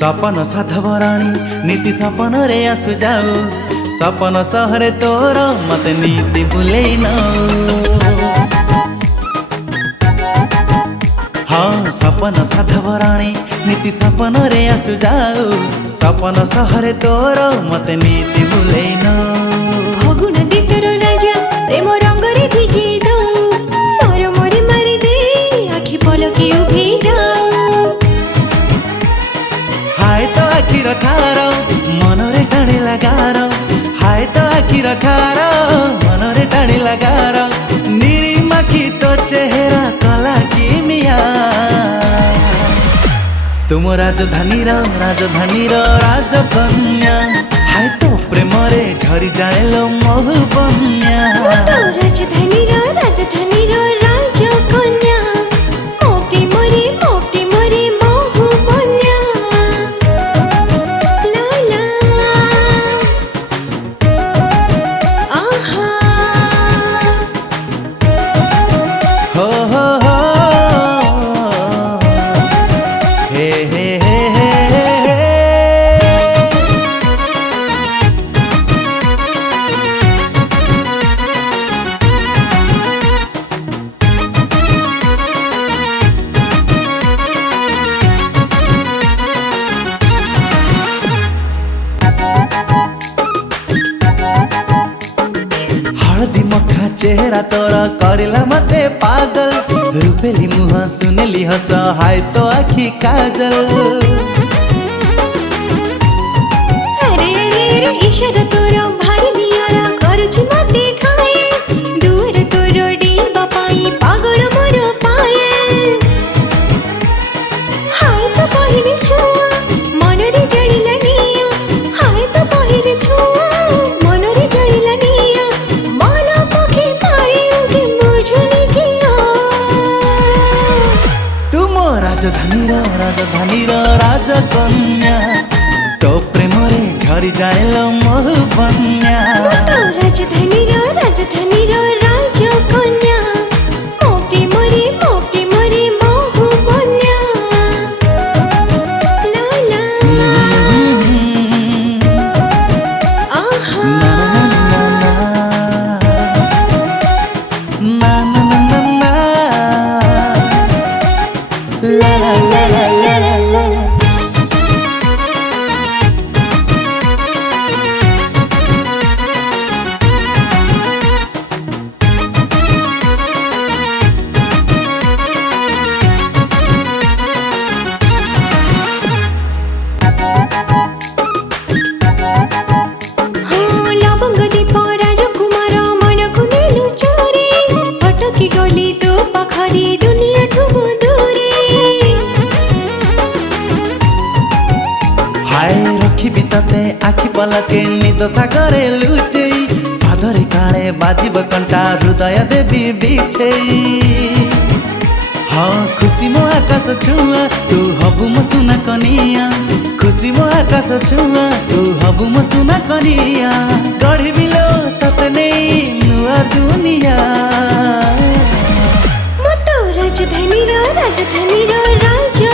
सपन साधवराणी नीति सपन रे आसु जाऊ सपन सहरे तोर मत नीति बुलेई न हाँ सपन साधवराणी नीति सपन रे आसु जाऊ सपन सहरे तोर मत नीति बुलेई न फगुन देशर राजा प्रेम रंग रे भिजे दो सर मोरे मारी दे आखि पलके उभे जाओ हाय तो आखिर ठार मनरे टाणी लगार हाय तो आखिर ठार मनरे टाणी लगार निरीमाखी तो चेहरा कला की मिया तुम राजधानी राजकन्या हाय तो प्रेम रे झरी जाए लो महु बन्या राजधानी राजकन्या मो प्रेम रे महु बन्या ला आहा हो हे हे हे हे हळदी मखा चेहरा तोर करला मते पागल रूपेली मुह सुनेली हस हाय तो आखी काजल अरे अरे अरे इशारा तोर भारी नियारा करुछि मते खाए दूर तोर डीबा पाई पागल मोर पाए हाय तो पहिले छुआ मन रे जळिला निया हाय तो पहिले छुआ मन रे जळिला निया मन पखे मारी उके मुझुनी किया तुम राजधानी राजकन्या तो प्रेम रे झरी जाए लो महु बन्या राजधानी राजकन्या मो प्रेम रे महु बन्या ला आहा ना ना ना ना ना ला ला ला ला ला ला ला दुनिया ठुबु दूरे हाय रखी तते आखि पलके निद सागरे लुचेई पादरे काळे बाजिब कंटा हृदय देवी बिछेई हाँ खुशी मो आकाश छुआ तू हबु मो सुना कनिया खुशी मो आकाश छुआ तू हबु मो सुना कनिया गढ़ी बिलो तते नहीं नुआ दुनिया राजधानी राजकन्या